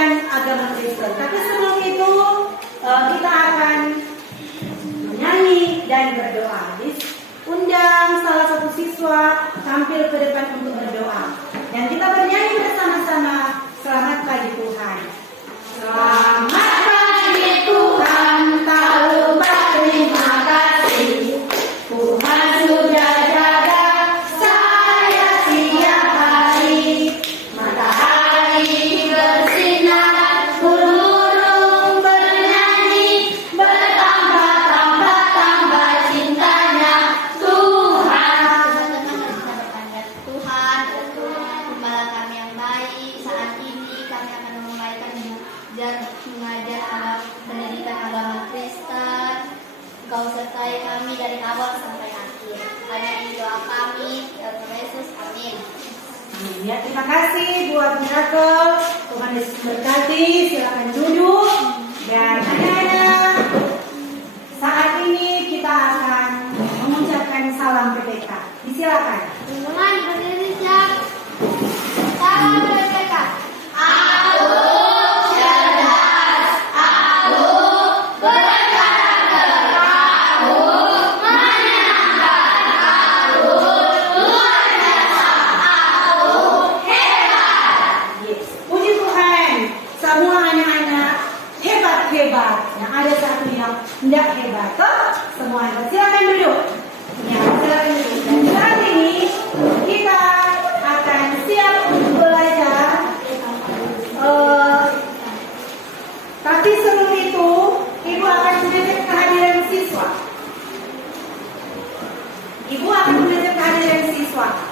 pendidikan agama Kristen. Tapi sebelum itu kita akan menyanyi dan berdoa. Undang salah satu siswa tampil ke depan untuk berdoa. Dan kita bernyanyi bersama-sama. Selamat pagi Tuhan. Selamat pagi Tuhan, tahu berterima kasih. Tuhan sudah jaga saya siang hari. Matahari bersinar, burung bernyanyi, bertambah-tambah cintanya Tuhan. Tuhan, gembala kami yang baik, saat ini kami akan memulaikan mengajar pendidikan agama Kristen. Kau sertai kami dari awal sampai akhir. Hanya ini doa kami, ya Tuhan Yesus, amin. Ya, terima kasih buat Miracle. Tuhan Yesus berkati. Silakan duduk. Dan anak-anak, saat ini kita akan mengucapkan salam PPK. Disilakan. Teman-teman Indonesia, salam PPK. Puji Tuhan, semua anak-anak hebat-hebat. Yang ada satu yang tidak hebat. Semua hebat. Silakan duduk. Ya, silakan duduk. Dan saat ini kita akan siap untuk belajar. Tapi sebelum itu, Ibu akan mengajak kehadiran siswa. Ibu akan mengajak kehadiran siswa.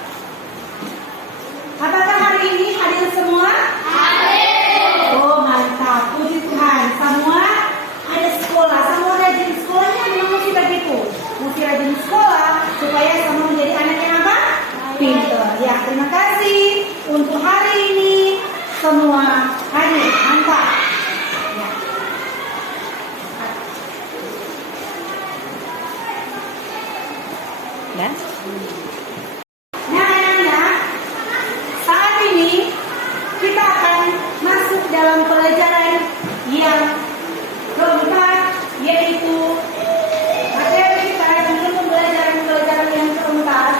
Apakah hari ini hadir semua? Hadir. Oh, mantap. Puji Tuhan. Semua ada sekolah. Semua rajin sekolahnya memang mesti begitu. Mesti rajin sekolah supaya semua menjadi anak yang apa? Pintar. Ya, terima kasih. Untuk hari ini semua hadir. Mantap. Ya. Ya. Nah, anak-anak, saat ini kita akan masuk dalam pelajaran yang keempat, yaitu materi kita untuk pembelajaran yang keempat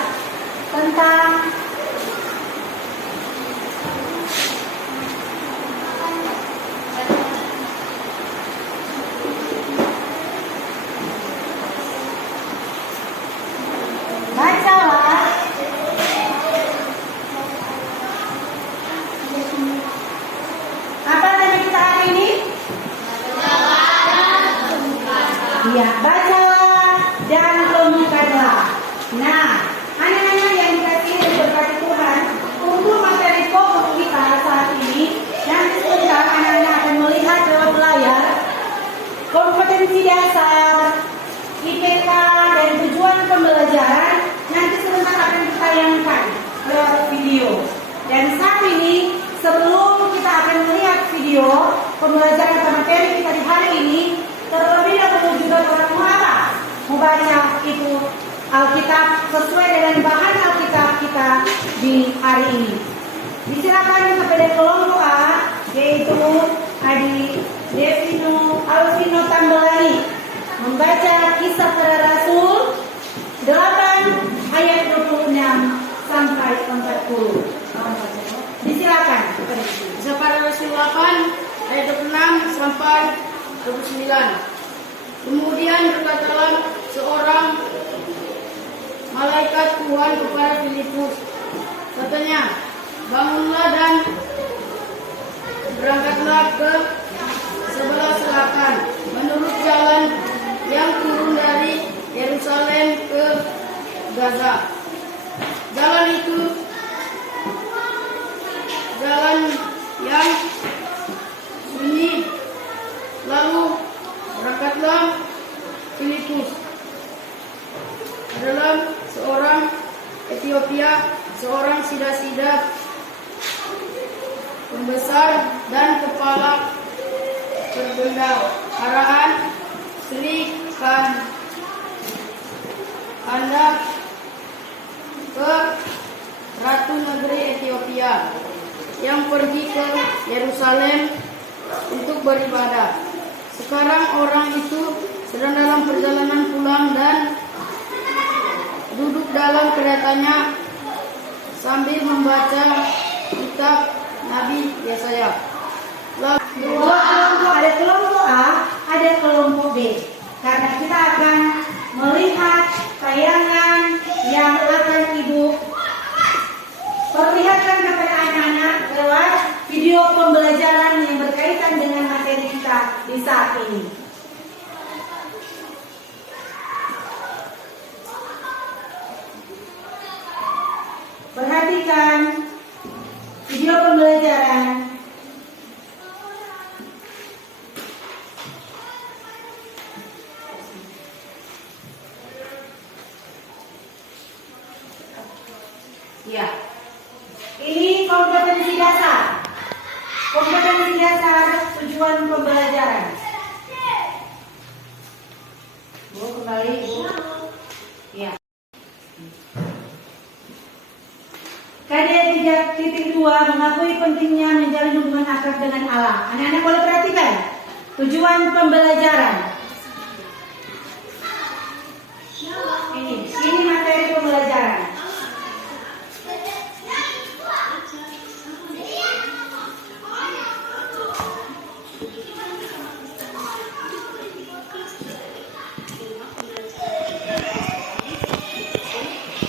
tentang bacalah. Apa tema kita hari ini? Iya, bacalah dan renungkanlah. Nah, anak-anak yang dikasihi dan diberkati Tuhan, untuk materi pokok kita saat ini, nanti sebentar anak-anak akan melihat lewat layar kompetensi dasar, IPK, dan tujuan pembelajaran. Nanti sebentar akan ditayangkan lewat video. Dan saat ini, sebelum kita akan melihat video pembelajaran atau materi kita di hari ini, terlebih dahulu juga orang mau apa? Membaca itu Alkitab sesuai dengan bahan Alkitab kita di hari ini. Disilakan kepada kelompok A, yaitu Adi Devino Alvino Tambelani, membaca Kisah Para Rasul 8 ayat 26 sampai 40. Disilakan. Kisah Para Rasul 8 ayat 26 sampai 29. Kemudian berkatalah seorang malaikat Tuhan kepada Filipus, katanya, bangunlah dan berangkatlah ke sebelah selatan menurut jalan yang turun dari Yerusalem ke Gaza. Jalan itu jalan yang sunyi. Lalu berangkatlah Filipus adalah seorang Etiopia, seorang sida-sida pembesar dan kepala perbendaharaan Sri Kanda ke Ratu Negeri Etiopia yang pergi ke Yerusalem untuk beribadah. Sekarang orang itu sedang dalam perjalanan pulang dan duduk dalam keretanya sambil membaca kitab Nabi Yesaya. Ada kelompok A, ada kelompok B. Karena kita akan melihat tayangan yang akan Ibu perlihatkan kepada anak-anak lewat video pembelajaran yang berkaitan dengan materi kita di saat ini. Perhatikan video pembelajaran. Ya, ini kompetensi dasar. Kompetensi dasar tujuan pembelajaran. Bu, kembali, Bu. Ya. KD 3.2 mengakui pentingnya menjalin hubungan akrab dengan Allah. Anak-anak boleh perhatikan tujuan pembelajaran. Ini materi pembelajaran.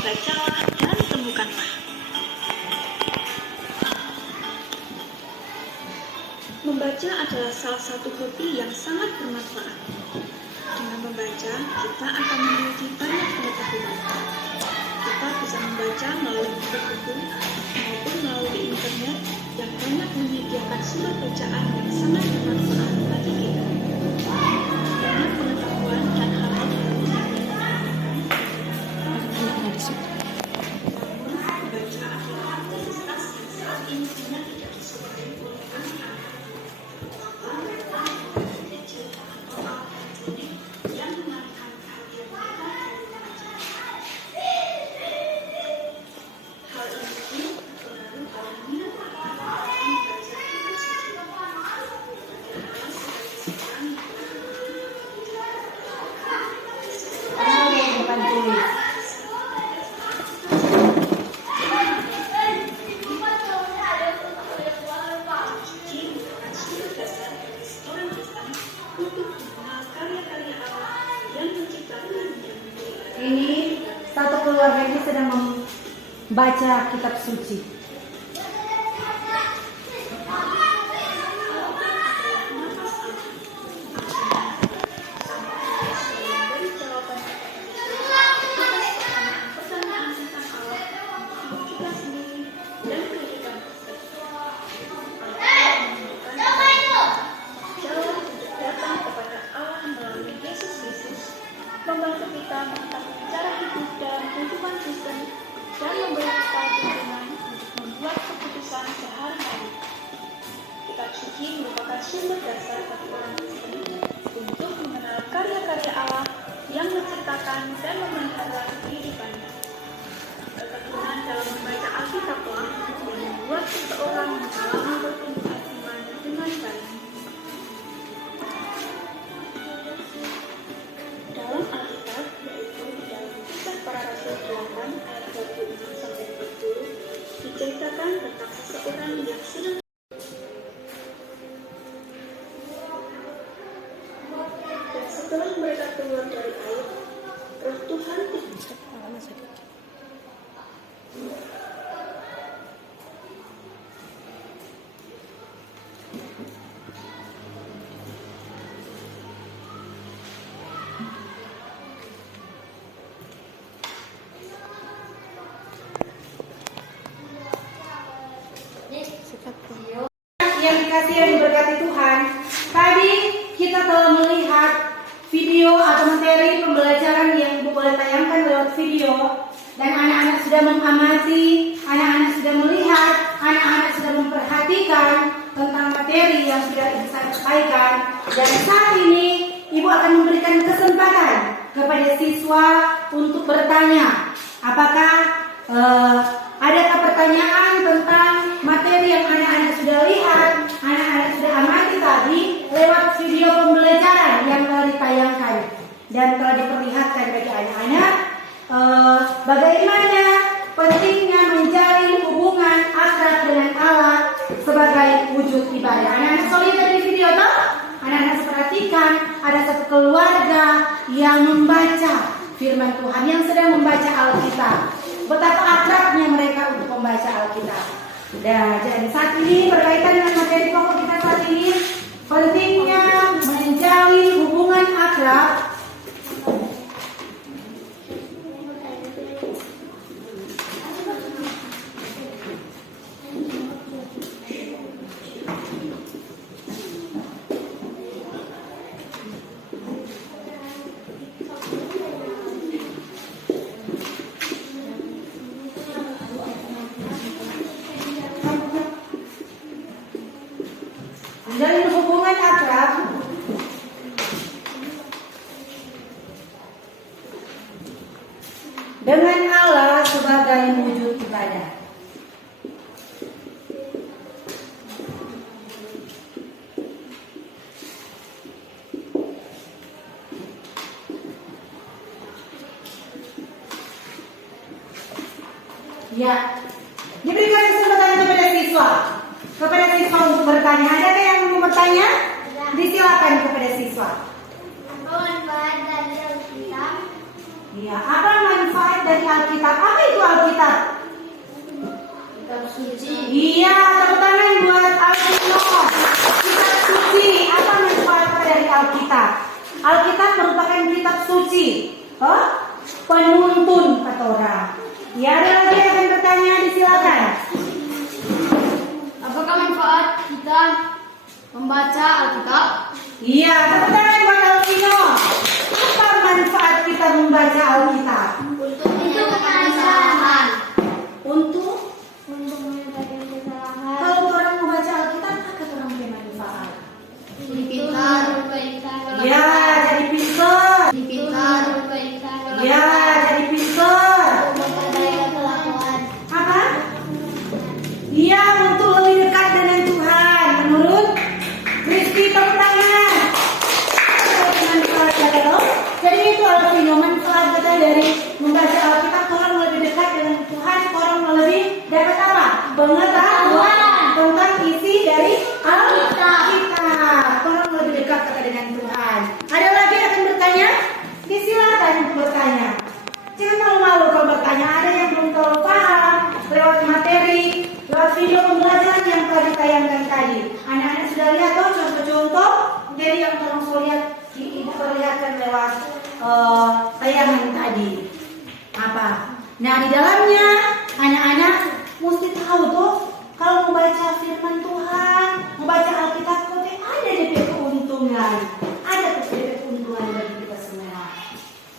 Bacalah dan temukanlah. Membaca adalah salah satu hobi yang sangat bermanfaat. Dengan membaca, kita akan memiliki banyak pengetahuan. Kita bisa membaca melalui buku-buku maupun melalui internet yang banyak menyediakan surat bacaan yang sangat bermanfaat bagi kita. Banyak pengetahuan dan hal-hal baru yang kita dapatkan. Membaca adalah aktivitas yang saat ini banyak tidak disukai oleh anak-anak. Ini satu keluarga ini sedang membaca kitab suci. Membantu kita mengetahui cara hidup dalam kehidupan Kristen dan memberi kita dukungan untuk membuat keputusan sehari-hari. Kitab suci merupakan sumber dasar bagi orang Kristen untuk mengenal karya-karya Allah yang menciptakan dan memelihara kehidupannya. Ketekunan dalam membaca Alkitablah yang membuat seseorang mengalami pertumbuhan iman dengan baik. Dalam Alkitab, yaitu di dalam Kisah Para Rasul 8 ayat 26-40, diceritakan tentang seseorang yang sedang dan setelah mereka keluar dari air, Roh Tuhan yang dikasih yang diberkati Tuhan. Tadi kita telah melihat video atau materi pembelajaran yang Ibu boleh tayangkan lewat video, dan anak-anak sudah mengamati, anak-anak sudah melihat, anak-anak sudah memperhatikan tentang materi yang sudah Ibu sampaikan. Dan saat ini Ibu akan memberikan kesempatan kepada siswa untuk bertanya. Apakah adakah pertanyaan tentang materi yang anak-anak sudah lihat, anak-anak sudah amati tadi? wujud ibadah. Anak-anak sekali lihat di video toh? Anak-anak perhatikan, ada satu keluarga yang membaca firman Tuhan, yang sedang membaca Alkitab. Betapa akrabnya mereka untuk membaca Alkitab. Nah, jadi saat ini berkaitan dengan materi pokok kita saat ini, pentingnya menjalin hubungan akrab menjalin hubungan akrab dengan Allah sebagai wujud ibadah. Ya, diberikan kesempatan kepada siswa untuk bertanya. Ada yang mau bertanya? Disilakan kepada siswa. Apa manfaat dari Alkitab? Ya, apa manfaat dari Alkitab? Apa itu Alkitab? Kitab suci. Iya, tepuk tangan buat Alkitab. Kitab suci. Apa manfaat dari Alkitab? Alkitab merupakan kitab suci. Oh, penuntun kata orang. Ya, ada lagi yang akan bertanya? Disilakan. Apakah manfaat kita membaca Alkitab? Iya, tepuk tangan buat Alvino. Apa manfaat kita membaca Alkitab? Untuk menyelesaikan kesalahan. Untuk Menyelesaikan kesalahan. kalau orang membaca Alkitab, apa orang punya manfaat? Jadi pintar. Ya, jadi pintar. Jadi pintar. Ya, jadi pintar. Memperbaiki kelakuan. Apa? Iya, untuk lebih dekat dengan Tuhan. Menurut Kristi, tepuk tangan. Manfaat kata lo. Jadi itu Alvino, manfaat kata dari membaca Alkitab, orang lebih dekat dengan Tuhan, orang lebih dapat apa? Pengetahuan tentang isi dari Alkitab. Orang lebih dekat kata dengan Tuhan. Ada lagi yang akan bertanya? Disilakan untuk bertanya. Jangan malu-malu kalau bertanya. Ada yang belum terlalu paham lewat materi, lewat video pembelajaran yang telah ditayangkan tadi. Anak-anak sudah lihat tuh contoh-contoh dari yang tolong saya lihat diperlihatkan lewat tayangan tadi. Apa? Nah, di dalamnya anak-anak mesti tahu tuh kalau membaca firman Tuhan, membaca Alkitab itu ada DP keuntungan, ada DP keuntungan bagi kita semua.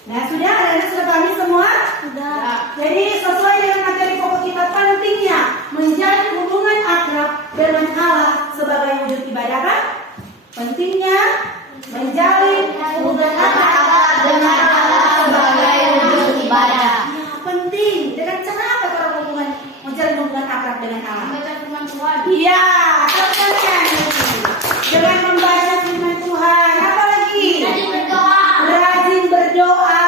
Nah, sudah anak-anak sudah pahami semua? Sudah. Jadi sesuai dengan materi pokok kita, pentingnya menjalin hubungan akrab dengan Allah sebagai wujud ibadah. Apa? Pentingnya menjalin hubungan akrab dengan Allah sebagai wujud ibadah. Ya, penting. Dengan cara apa kalau hubungan menjalin hubungan akrab dengan Allah? Membaca firman Tuhan. Iya, kan? Dengan membaca firman Tuhan. Apa lagi? Rajin berdoa. Rajin berdoa.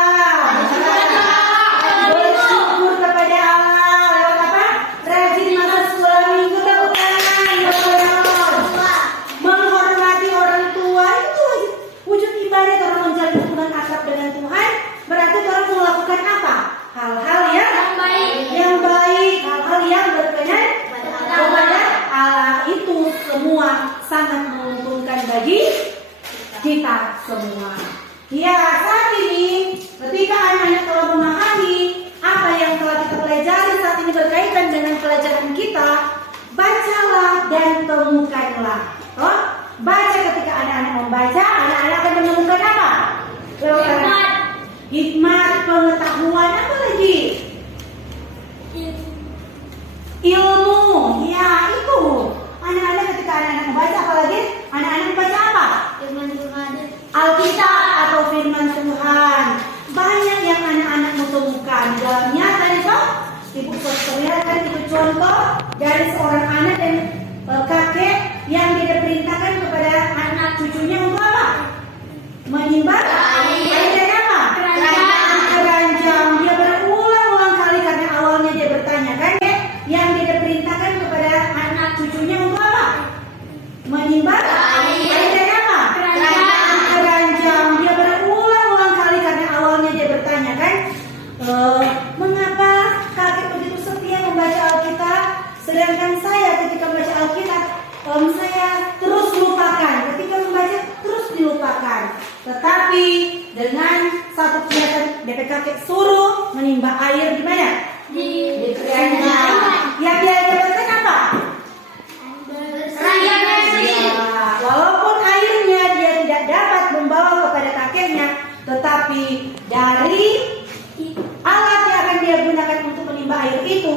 Bersyukur kepada Allah. Lewat apa? Rajin masuk sekolah minggu. Tepuk tangan. Menghormati orang tua itu wujud ibadah. Orang menjalin hubungan akrab dengan Tuhan, berarti orang melakukan apa? Hal-hal yang baik, hal-hal yang berkenan kepada Allah. Itu semua sangat menguntungkan bagi kita semua. Ya, saat ini ketika anak-anak telah memahami apa yang telah kita pelajari saat ini berkaitan dengan pelajaran kita, bacalah dan temukanlah. Oh, baca. Ketika anak-anak membaca, anak-anak akan menemukan apa? Hikmat, pengetahuan, apa lagi? Ilmu. Ya, itu. Anak-anak ketika anak-anak membaca, apa lagi? Anak-anak membaca apa? Firman Tuhan. Alkitab atau firman Tuhan. Banyak yang anak-anak temukan. Dalamnya tadi toh, ibu perlihatkan itu contoh dari seorang anak dan kakek yang dia perintahkan kepada anak cucunya untuk apa? Menyimpan air dan apa? Keranjang. Dia berulang-ulang kali karena awalnya dia bertanya kan, yang dia perintahkan kepada anak cucunya untuk apa? Sedangkan saya ketika membaca Alkitab, saya terus lupakan. Ketika membaca terus dilupakan. Tetapi dengan satu kegiatan DPKK suruh menimba air di mana? Di keranda. Yang dia dapatkan apa? Walaupun airnya dia tidak dapat membawa kepada kakeknya, tetapi dari alat yang akan dia gunakan untuk menimba air itu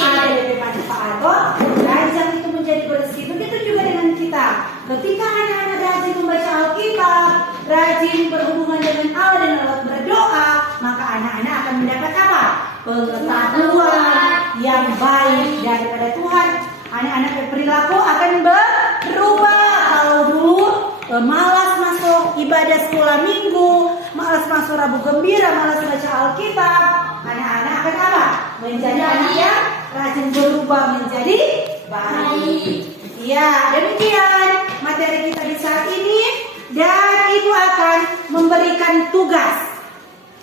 ada bermanfaat. Ranjang itu menjadi bersih. Begitu juga dengan kita. Ketika anak-anak rajin membaca Alkitab, rajin berhubungan dengan Allah dan Allah berdoa, maka anak-anak akan mendapat apa? Pengetahuan yang baik daripada Tuhan. Anak-anak berperilaku akan berubah. Kalau dulu malas masuk ibadah sekolah minggu, malas masuk Rabu Gembira, malas baca Alkitab, anak-anak akan apa? Menjadi anak yang rajin berubah menjadi baik. Ya, demikian materi kita di saat ini. Dan Ibu akan memberikan tugas.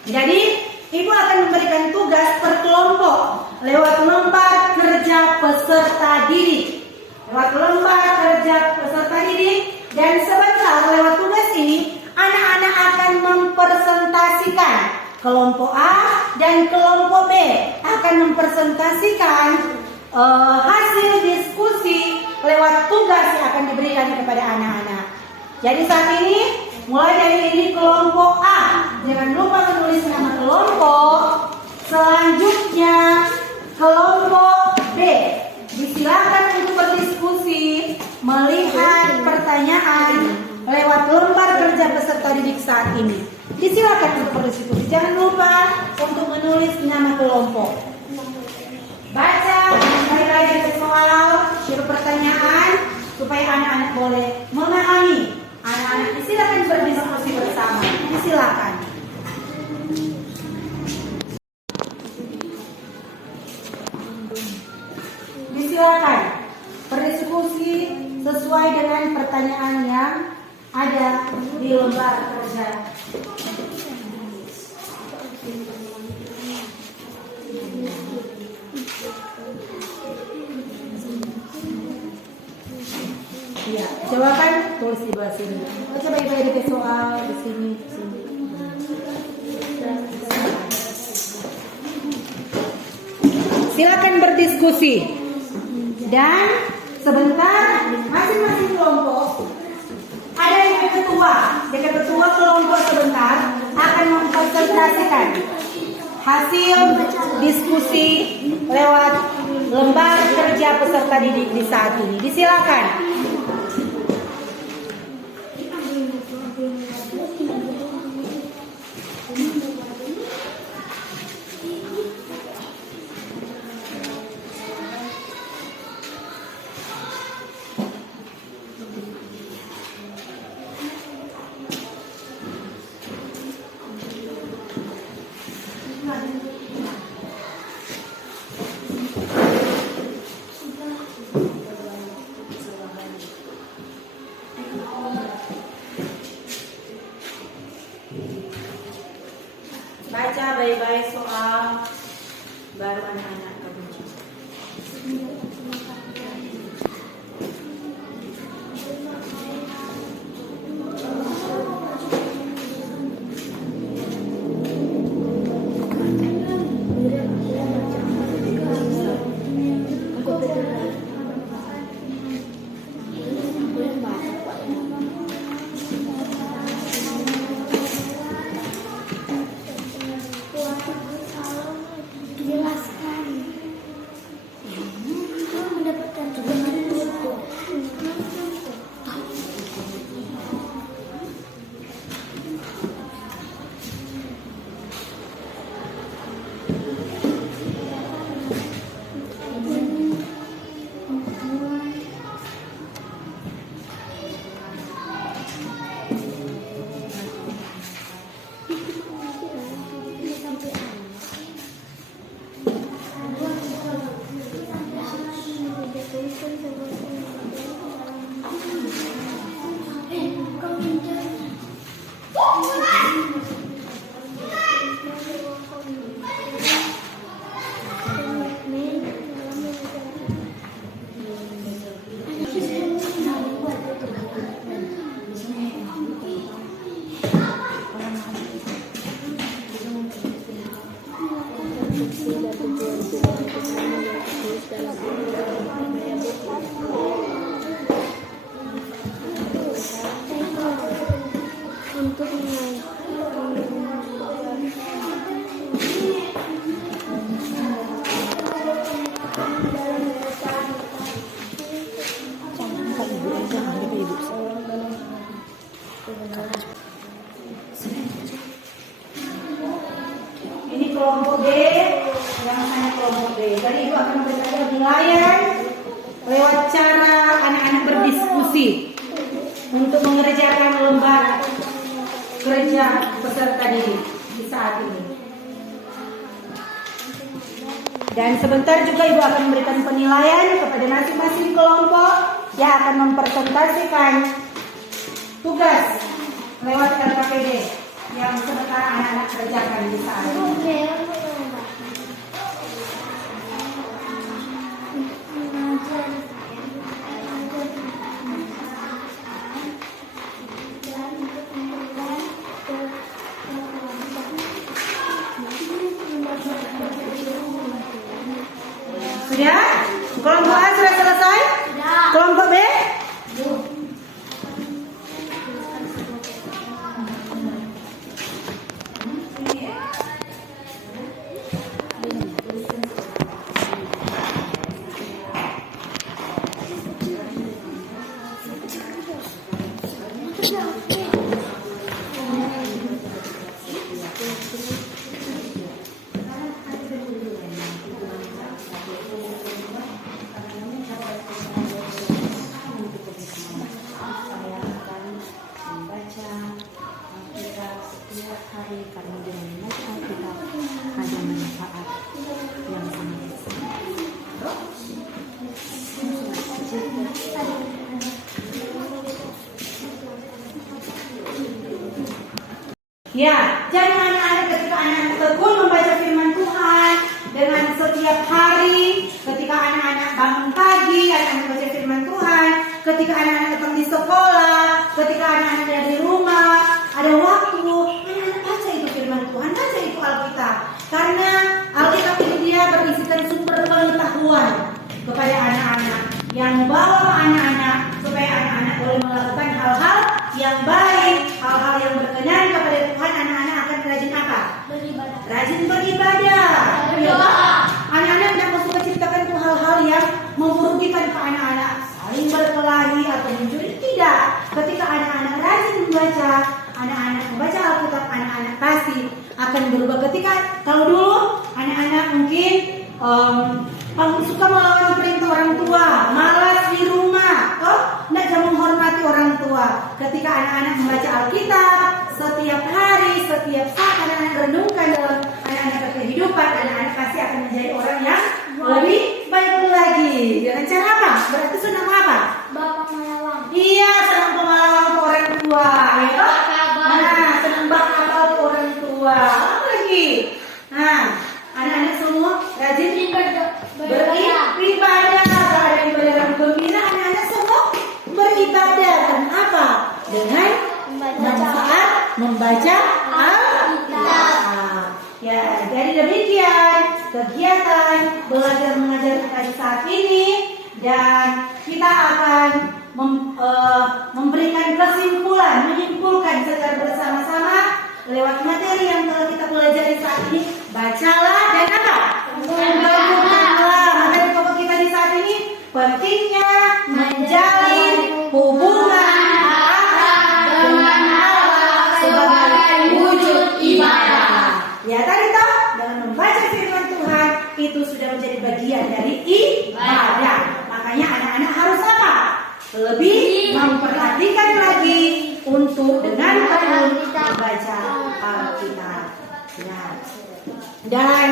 Jadi Ibu akan memberikan tugas per kelompok lewat lembar kerja peserta didik. Lewat lembar kerja peserta didik. Dan sebentar lewat tugas ini, anak-anak akan mempresentasikan. Kelompok A dan kelompok B akan mempresentasikan hasil diskusi lewat tugas yang akan diberikan kepada anak-anak. Jadi saat ini, mulai dari ini kelompok A, jangan lupa menulis nama kelompok. Selanjutnya kelompok B, disilakan untuk berdiskusi, melihat pertanyaan lewat lembar kerja peserta didik saat ini. Disilakan untuk berdiskusi. Jangan lupa untuk menulis nama kelompok. Baca baik-baik soal, suruh pertanyaan supaya anak-anak boleh memahami. Anak-anak disilakan berdiskusi bersama. Disilakan. Disilakan berdiskusi sesuai dengan pertanyaan yang ada di lembar kerja. Iya, jawaban tulis di bawah sini. Baca baik-baik di soal di sini. Silakan berdiskusi. Dan sebentar masing-masing kelompok ada yang ketua. Jadi ketua kelompok sebentar akan mempresentasikan hasil diskusi lewat lembar kerja peserta didik di saat ini. Disilakan. Baca baik-baik soal, baru anak-anak kerja. Jelaskan. Mendapat lewat cara anak-anak berdiskusi untuk mengerjakan lembar kerja peserta didik di saat ini. Dan sebentar juga Ibu akan memberikan penilaian kepada masing-masing kelompok yang akan mempresentasikan tugas lewat LKPD yang sementara anak-anak kerjakan di saat ini. Sudah? Kelompok A sudah selesai? Sudah. Kelompok B? Ya, jadi anak-anak ketika anak-anak tekun membaca firman Tuhan dengan setiap hari, ketika anak-anak bangun pagi, anak-anak baca firman Tuhan, ketika anak-anak datang di sekolah, ketika anak-anak ada di rumah, ada waktu, anak-anak baca itu firman Tuhan, baca itu Alkitab. Karena Alkitab itu dia berisikan sumber pengetahuan kepada anak-anak yang membawa anak-anak supaya anak-anak boleh melakukan hal-hal yang baik, hal-hal yang berkenan kepada Tuhan. Anak-anak akan rajin apa? Beribadah. Rajin beribadah. Berdoa. Anak-anak tidak suka ciptakan itu hal-hal yang merugikan ke anak-anak, saling berkelahi atau mencuri. Tidak. Ketika anak-anak rajin membaca, anak-anak membaca Alkitab, anak-anak pasti akan berubah. Ketika kalau dulu anak-anak mungkin suka melawan perintah orang tua, malas di rumah, tidak menghormati orang tua. Ketika anak-anak membaca Alkitab setiap hari, setiap saat anak-anak renungkan dalam anak-anak kehidupan, anak-anak pasti akan menjadi orang yang lebih baik lagi. Dengan cara apa? Berarti senang apa? Bapak melawang. Iya, senang pengalaman ke orang tua, ya toh? Nah, senang bak kapal ke orang tua. Apa lagi? Nah, anak-anak semua rajin beribadah. Kalau ada ibadah yang gembira, anak-anak semua beribadah. Dan apa? Dengan manfaat membaca Alkitab. Ya, jadi demikian kegiatan belajar mengajar kita di saat ini, dan kita akan memberikan kesimpulan, menyimpulkan secara bersama-sama lewat materi yang telah kita pelajari saat ini. Bacalah dan apa? Renungkanlah. Materi pokok kita di saat ini pentingnya menjalin hubungan dengan Allah sebagai wujud ibadah. Ya tadi toh, dengan membaca firman Tuhan itu sudah menjadi bagian dari ibadah. Makanya anak-anak harus apa? Lebih memperhatikan lagi untuk dengan tekun membaca Alkitab. Ya. Dan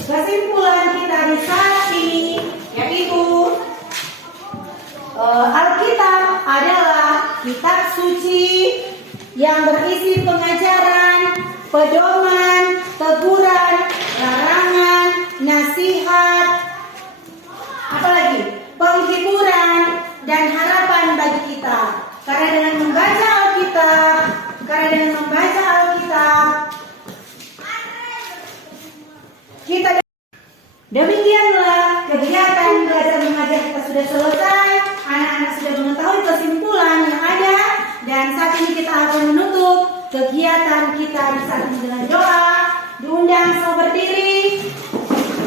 kesimpulan kita di saat ini yaitu Alkitab adalah kitab suci yang berisi pengajaran, pedoman, teguran, larangan, nasihat, apalagi penghiburan dan harapan bagi kita. Karena dengan membaca Alkitab, kita demikianlah kegiatan belajar mengajar kita sudah selesai. Anak-anak sudah mengetahui kesimpulan yang ada, dan saat ini kita akan menutup kegiatan kita di saat ini dengan doa. Diundang semua berdiri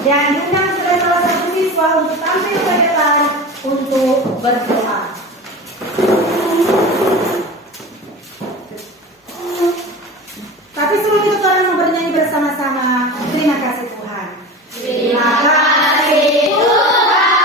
dan diundang salah satu siswa untuk tampil ke depan untuk berdoa. Tapi sebelum itu tolong mau bernyanyi bersama-sama. Terima kasih Tuhan. Terima kasih Tuhan.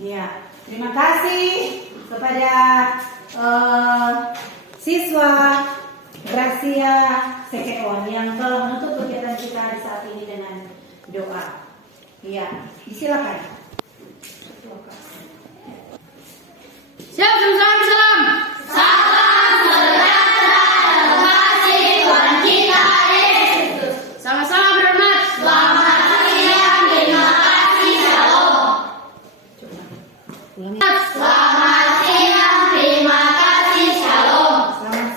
Ya, terima kasih kepada siswa Gracia Sekeon yang telah menutup kegiatan kita di saat ini dengan doa. Ya, silakan. Siap, sama-sama salam. Sama-sama berhormat. Selamat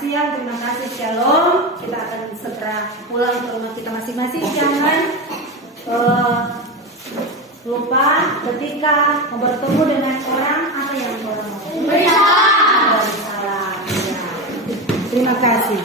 siang, terima kasih, shalom. Kita akan segera pulang ke rumah kita masing-masing. Jangan lupa ketika bertemu dengan orang apa yang orang mau. Beri salam. Ya. Terima kasih.